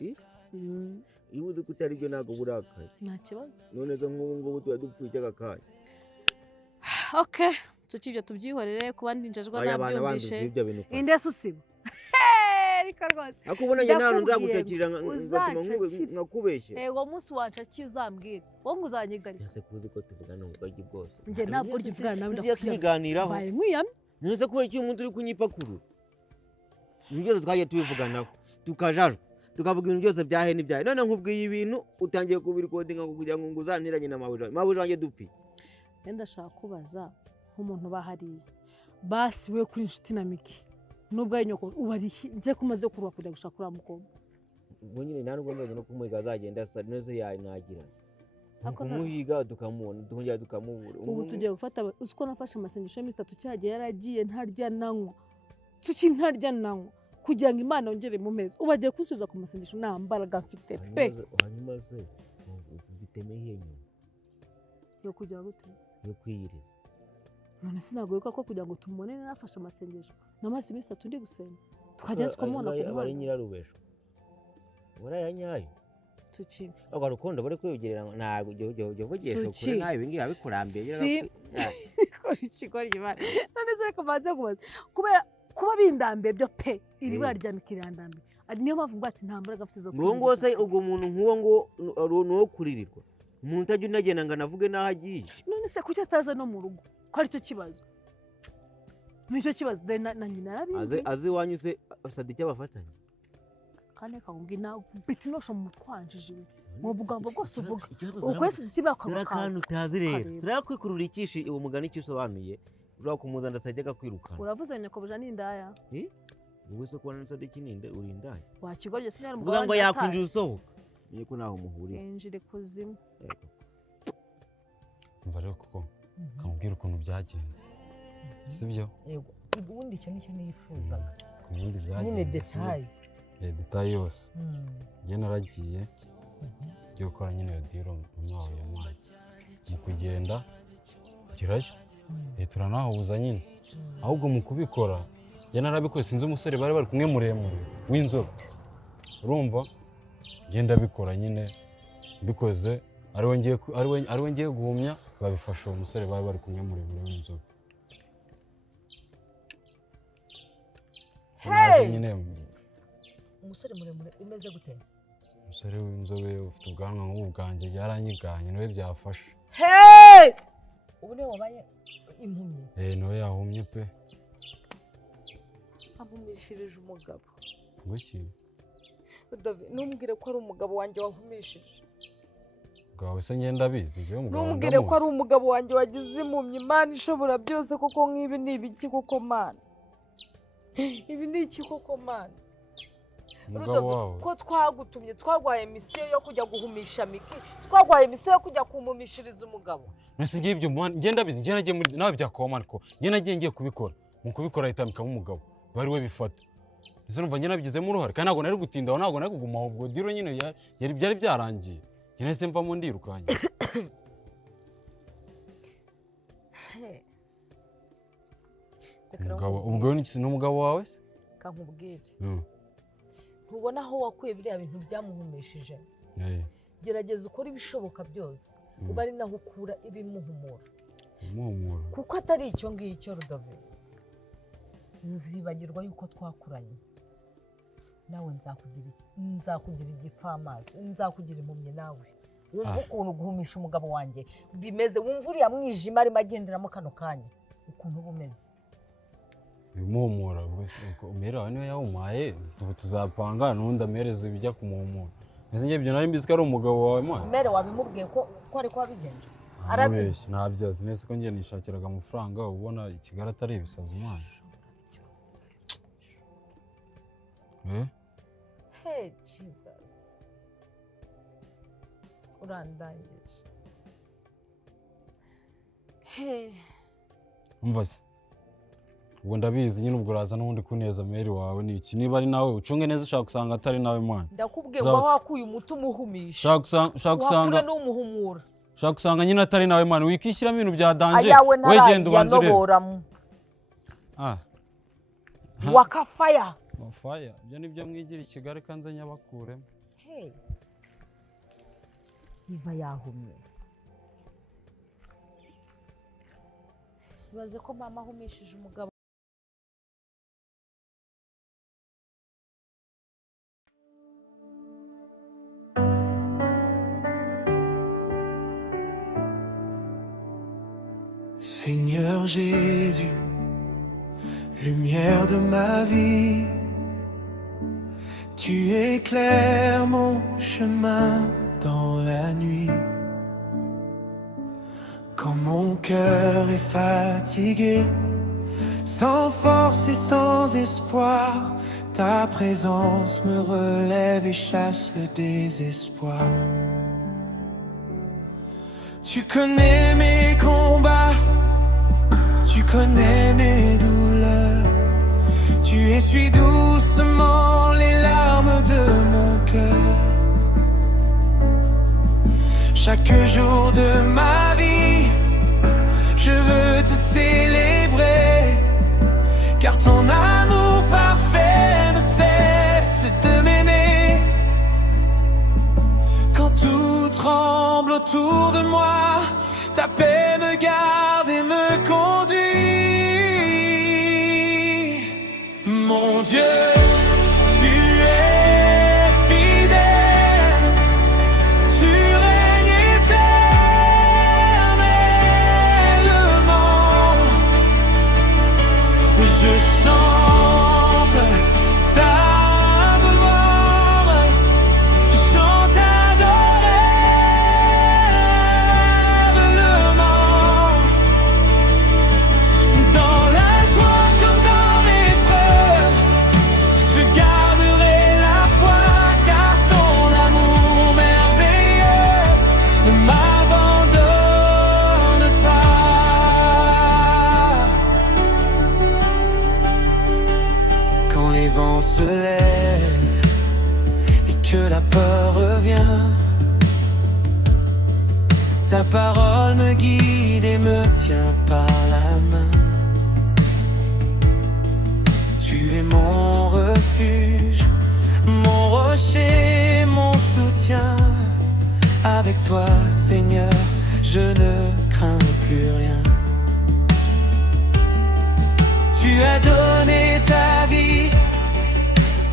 iyo uzi ko utari byo ntabwo burakaye nta kibazo none zo nk'ubu ngubu tuba dupfuye icy'agakanya okay tukibyo tubyihorere kuba ndinjajwa nabyumvishe indese usiba ariko rwose akubona njye nta nzagucakirira nkakubeshye uwo munsi wancakiye uzambwira wowe ngo uzanyigane ese kuzi ko tuvugana ubugagi bwose njye ntabwo urya uvugana nawe ndakubiganiraho baye nkwiyamye nese kubera iki umuntu uri kunyipakuru ibintu byose twagiye tubivuganaho tukajajwa tukavuga ibintu byose byahe n'ibyahe none nkubwiye ibintu utangiye kubirikodinga kugira ngo nguzaniranye na mabuja wanjye dupfi ndashaka kubaza nk'umuntu bahariye basi we kuri inshuti na Miki nubwo ari nyoko ubari nje kumaze kurwa kujya gushaka uriya mukobwa ubwo nyine nta nubwo mbonye no kumuhiga azagenda asa neza yanagira kumuhiga tukamubona tukongera tukamubura ubu tugiye gufata uko nafashe amasengesho y'imisi 3 cyagiye yaragiye ntarya nanywa ntarya nanywa kugira ngo Imana yongere mu mezi ubagiye kunsubiza ku masengesho nta mbaraga mfite pe hanyuma se ufitemo ihenyo yo kujya gute yo kwiyiriza none sinagoyuka ko kugira ngo tumubone nafashe amasengesho n'amasi imisi 3 ndi gusenga tukajya twamubona ku bari nyirarubesho warayanyaye tuki aba rukundo bari kwiyogerera ntabwo jyo vugesho kuri nayo ibingi abikurambye ikigori gibana none se kamaze kubaza kubera kuba bindambe byo pe iri bara rya Mikirandambe niyo mpamvu ngo ati nta mbaraga afite zo ngo ngo se ubwo umuntu nkuwo ngo no kuririrwa umuntu utajya unagenda ngo navuge naho agiye none se kuki ataza no mu rugo ko ari cyo kibazo nicyo kibazo na nyina arabizi azi wanyuse Sadiki abafatanye kandi akambwi na bitinosho mu twanjije mu bugambo bwose uvuga ukwese dikibakwa kandi utazi rero zirakwikurura ikishi uwo mugani cyusobanuye ura kumuza ndasajyaga kwirukana uravuze nyako buja n'indaya wowe se kubona Sadiki ninde uri indaya wakigorye sinari umugabo ngo yakwinjira usohoka niyo ko naho muhuriye enjire kuzimu umva rero kuko kamubwira ukuntu byagenze sibyo yego ubundi cyo nicyo nifuzaga ubundi byagenze nyine detail detail yose njye naragiye ngiye gukora nyine iyo diro mu mwawe ya mwana mu kugenda gerayo turanahuza nyine ahubwo mu kubikora njye narabikoze sinzi umusore bari kumwe muremure w'inzobe urumva ngenda bikora nyine bikoze ariwe ngiye guhumya babifasha uwo musore bari kumwe muremure w'inzobe nyine umusore muremure umeze gute umusore w'inzobe ufite ubwanwa nk'ubu bwanjye yaranyiganye niwe byafasha ubu niwe wabaye impumyi niwe yahumye pe ampumishirije umugabo ngwiki numbwire ko ari umugabo wanjye wahumishije bwawe se ngenda bizi ibyo umugabo numbwire ko ari umugabo wanjye wagize impumyi Imana ishobora byose kuko nk'ibi ni ibiki kuko Mana ibi ni iki koko Mana umugabo wawe ko twagutumye twagwaye misiyo yo kujya guhumisha Miki twagwaye misiyo yo kujya kumumishiriza umugabo nese ngiye ibyo ngenda bizi ngenda nagiye muri nawe byakoma ariko ngiye kubikora mu kubikora itamikamo umugabo bari we bifata ese numva ngena bigizemo uruhare kandi ntabwo nari gutindaho ntabwo nari kuguma ubwo diro nyine byari byarangiye ngene se mva mu ndirukanye ubwo ni umugabo wawe se kankubwire ntubona aho wakuye biriya bintu byamuhumishije gerageza ukora ibishoboka byose uba ari naho ukura ibimuhumura kuko atari icyo ngicyo Rudove nzibagirwa yuko twakuranye nawe nzakugira igipfamaso nzakugira impumyi nawe wumva ukuntu guhumisha umugabo wanjye bimeze wumva uriya mwijima arimo agenderamo kano kanya ukuntu uba umeze bimuhumura umera wawe niwe yawumaye ubu tuzapanga n'undi amereze bijya kumuhumura nese njye ibyo nari mbizi ko ari umugabo wawe mwana mere wabimubwiye ko ariko wabigenje arabeshya ntabyazi nese ko ngiye nishakiraga amafaranga ubona i Kigali atari ibisazi mwana Hey Jesus urandangije umva se ubwo ndabizi nyine ubwo uraza n'ubundi kuneza meri wawe ni iki niba ari nawe ucunge neza ushaka gusanga atari nawe mwana ndakubwiye ngo wakuye umuti umuhumisha ushaka gusanga n'umuhumura ushaka gusanga nyine atari nawe mwana wikishyiramo ibintu bya danje wegenda ubanza urebe wakafaya mafaya ibyo nibyo mwigira i Kigali kanze nyabakuremo hey iva yahumye ibaze ko mama ahumishije umugabo Seigneur Jésus, lumière de ma vie, tu éclaires mon chemin dans la nuit. Quand mon cœur est fatigué, sans force et sans espoir, ta présence me relève et chasse le désespoir. Tu connais mes combats, tu connais mes douleurs, tu essuies doucement les larmes de mon cœur. Chaque jour de ma vie, je veux te célébrer, car ton amour parfait ne cesse de m'aimer. Quand tout tremble autour de moi, ta paix me garde et me conduit. Mon Dieu, tu es fidèle, tu règnes éternellement. Je chante ta gloire, je chante adorablement. Dans la joie comme dans l'épreuve, je garderai la foi, car ton amour merveilleux ne m'abandonne pas. Quand les vents se lèvent et que la peur revient, ta parole me guide et me tient par la main. Tu es mon refuge, mon rocher, mon soutien. Avec toi, Seigneur, je ne crains plus rien. Tu as donné ta vie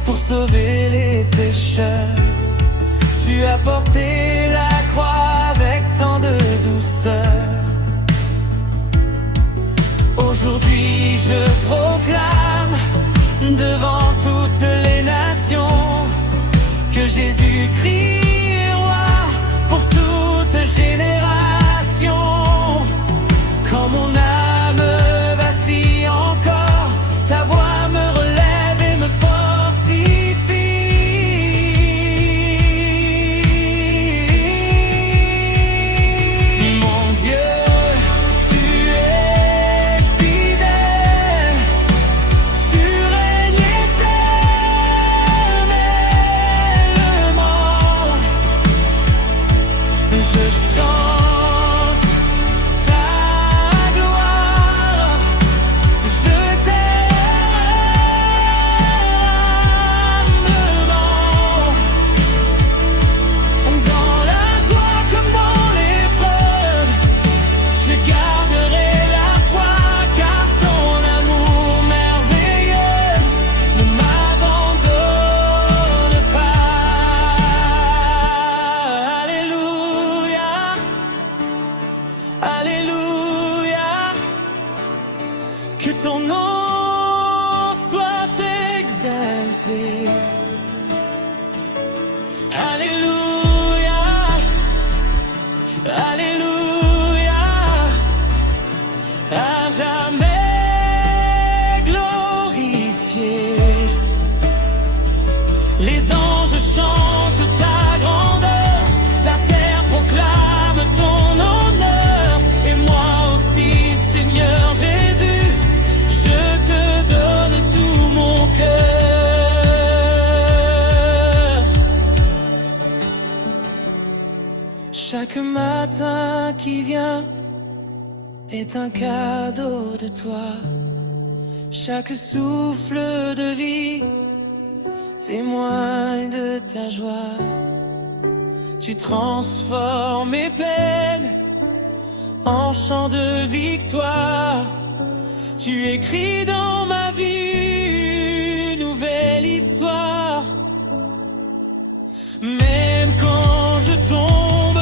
pour sauver les pécheurs. Tu as porté la croix avec tant de douceur. Aujourd'hui je proclame devant toutes les nations que Jésus-Christ est roi pour toute génération. Quand mon âme vacille encore, ta voix me relève et me fortifie. Mon Dieu, tu es fidèle, tu règnes éternellement. Je chante ta gloire, je t'aime humblement. Dans la joie comme dans l'épreuve, je garderai la foi, car ton amour merveilleux ne m'abandonne pas. Alléluia, alléluia, que ton nom soit exalté. Alléluia, alléluia, à jamais glorifié. Les anges chantent ta grandeur, la terre proclame ton honneur. Et moi aussi, Seigneur Jésus, je te donne tout mon cœur. Chaque matin qui vient est un cadeau de toi. Chaque souffle de vie témoigne de ta joie. Tu transformes mes peines en chant de victoire. Tu écris dans ma vie une nouvelle histoire. Même quand je tombe,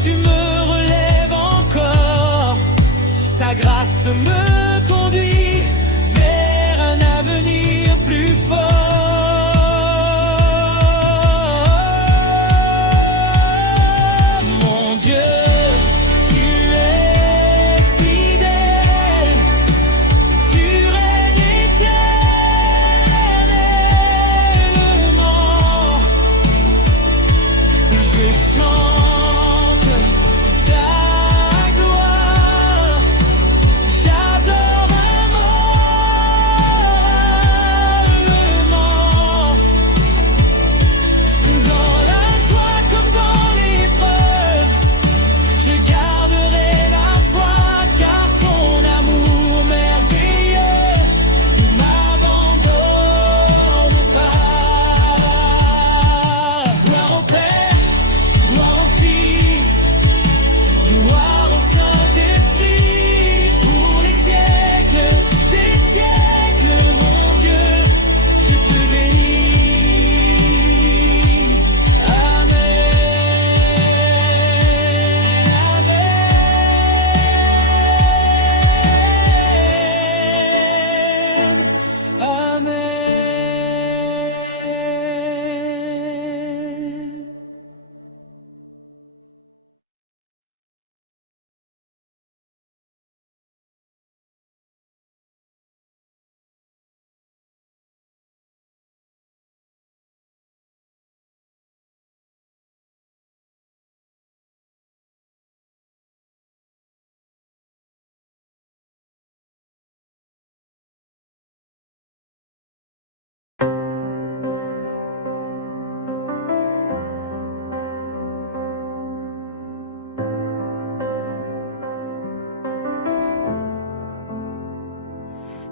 tu me relèves encore. Ta grâce me conduit vers un avenir plus fort. Mon Dieu, tu es fidèle, tu règnes éternellement. Je chante ta gloire, j'adore amoreusement. Dans la joie comme dans l'épreuve, je garderai la foi, car ton amour merveilleux ne m'abandonne pas. Gloire au Père, gloire au Fils, gloire au Saint-Esprit, pour les siècles des siècles, mon Dieu, je te bénis. Amen, Amen, Amen.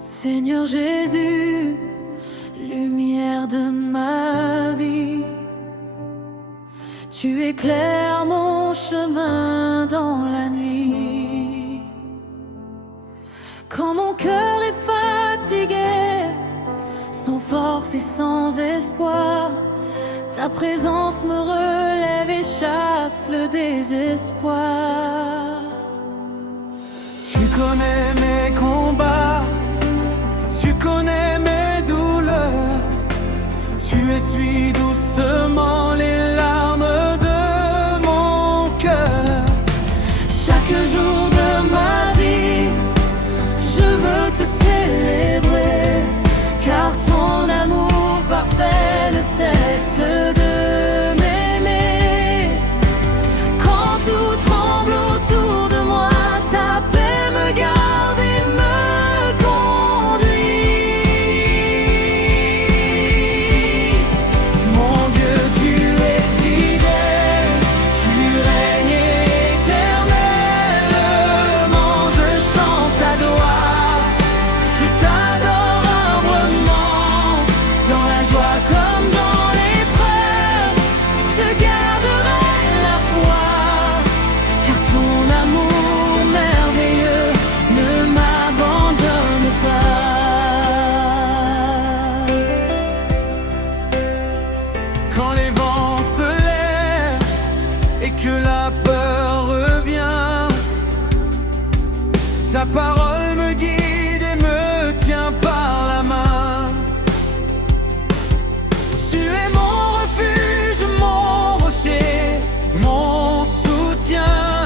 Seigneur Jésus, lumière de ma vie, tu éclaires mon chemin dans la nuit. Quand mon cœur est fatigué, sans force et sans espoir, ta présence me relève et chasse le désespoir. Tu connais mes combats, tu connais mes douleurs, tu essuies doucement les larmes de mon cœur. Chaque jour de ma vie, je veux te célébrer, car ton amour parfait ne cesse de m'aimer. Quand tout tremble autour de moi, ta paix me garde et me conduit. Mon Dieu, tu es fidèle, tu règnes éternellement. Je chante ta gloire, je t'adore humblement. Dans la joie comme dans l'épreuve, je garderai la foi, car ton amour merveilleux ne m'abandonne pas. Quand les vents se lèvent et que la peur revient, ta parole me guide et me tient par la main. Tu es mon refuge, mon rocher, mon soutien.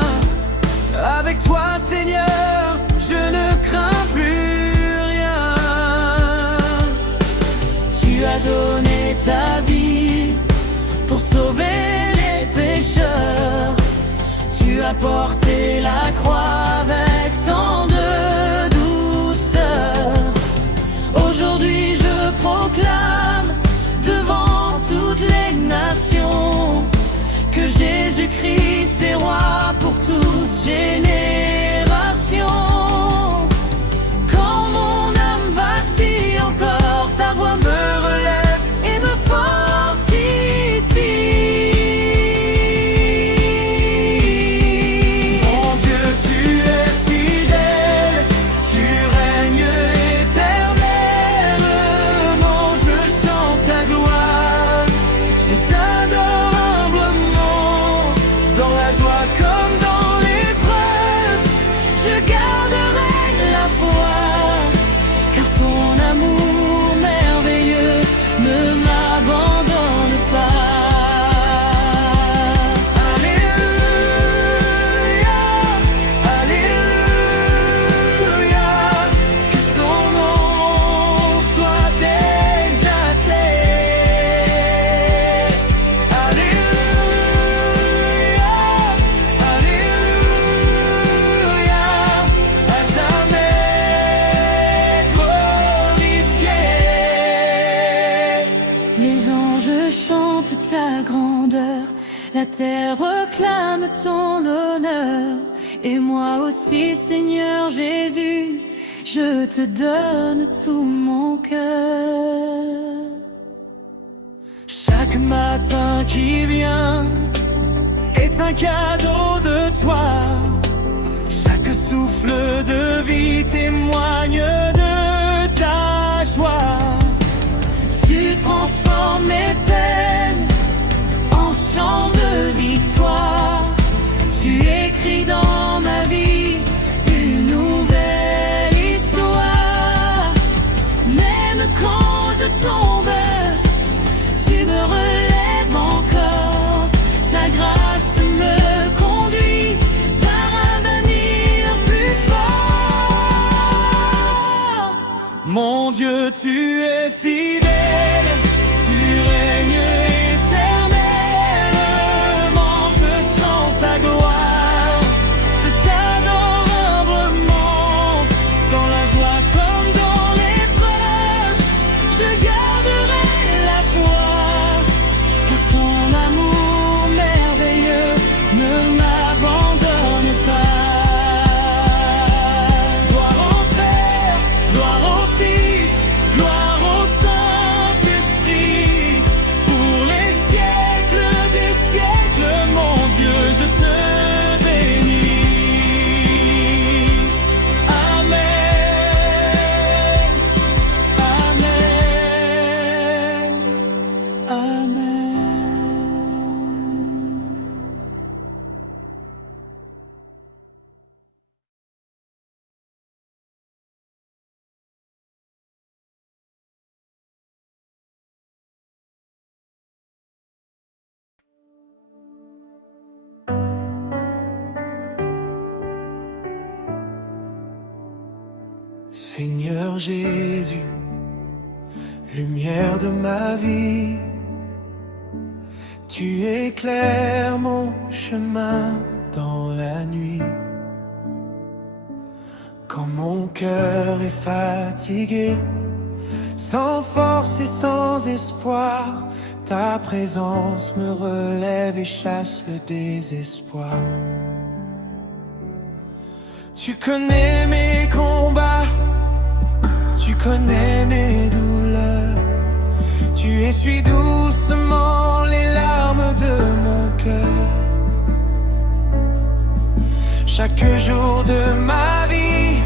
Avec toi, Seigneur, je ne crains plus rien. Tu as donné ta vie pour sauver les pécheurs. Tu as porté la croix avec tant de douceur. Aujourd'hui, je proclame devant toutes les nations que Jésus-Christ est roi pour toute génération. Quand mon âme vacille encore, ta voix me relève et me je t'adore humblement, dans la joie comme dans l'épreuve, je garderai la foi, car ton amour merveilleux ne m'abandonne pas. Alléluia, Alléluia, que ton nom soit exalté. Alléluia, Alléluia, à jamais glorifié. Les anges chantent ta grandeur, la terre proclame ton honneur. Et moi aussi, Seigneur Jésus, je te donne tout mon cœur. Chaque matin qui vient est un cadeau de toi. Chaque souffle de vie témoigne de ta joie. Tu transformes mes peines en chant de victoire. Tu écris dans ma vie une nouvelle histoire. Même quand je tombe, tu me relèves encore. Ta grâce me conduit vers un avenir plus fort. Mon Dieu, tu es fidèle, tu règnes éternellement. Je chante ta gloire, je t'adore humblement, dans la joie comme dans l'épreuve, je garderai la foi, car ton amour merveilleux ne m'abandonne pas. Gloire au Père, gloire au Fils, gloire au Saint-Esprit, pour les siècles des siècles, mon Dieu, je te bénis. Amen, Amen, Amen. Seigneur Jésus, lumière de ma vie, tu éclaires mon chemin dans la nuit. Quand mon cœur est fatigué, sans force et sans espoir, ta présence me relève et chasse le désespoir. Tu connais mes combats, tu connais mes douleurs, tu essuies doucement les larmes de mon cœur. Chaque jour de ma vie,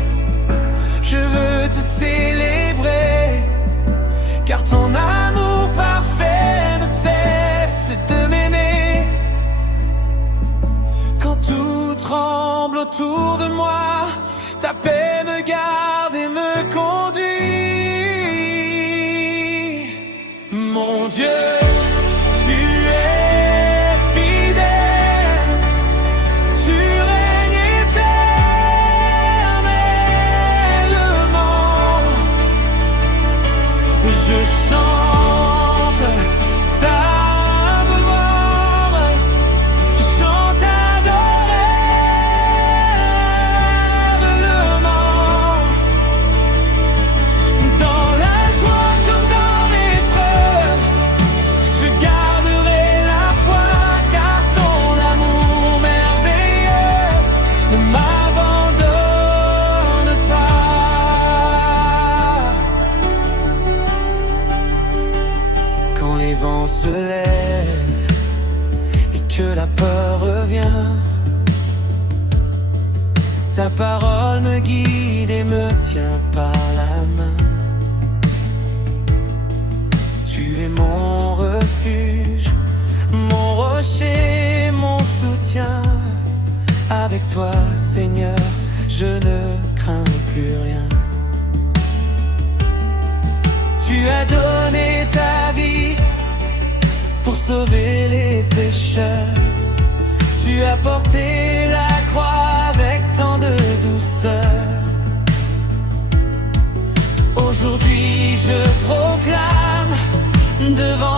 je veux te célébrer, car ton amour parfait ne cesse de m'aimer. Quand tout tremble autour de moi, ta paix me garde et me conduit. Mon Dieu, tu es fidèle, tu règnes éternellement. Je chante ta gloire, je chante adorablement, dans la joie comme dans l'épreuve, je garderai la foi, car ton amour merveilleux ne m'abandonne pas. Quand les vents se lèvent et que la peur revient, ta parole me guide et me tient par la main. Tu es mon refuge, toi, Seigneur, je ne crains plus rien. Tu as donné ta vie pour sauver les pécheurs. Tu as porté la croix avec tant de douceur. Aujourd'hui je proclame devant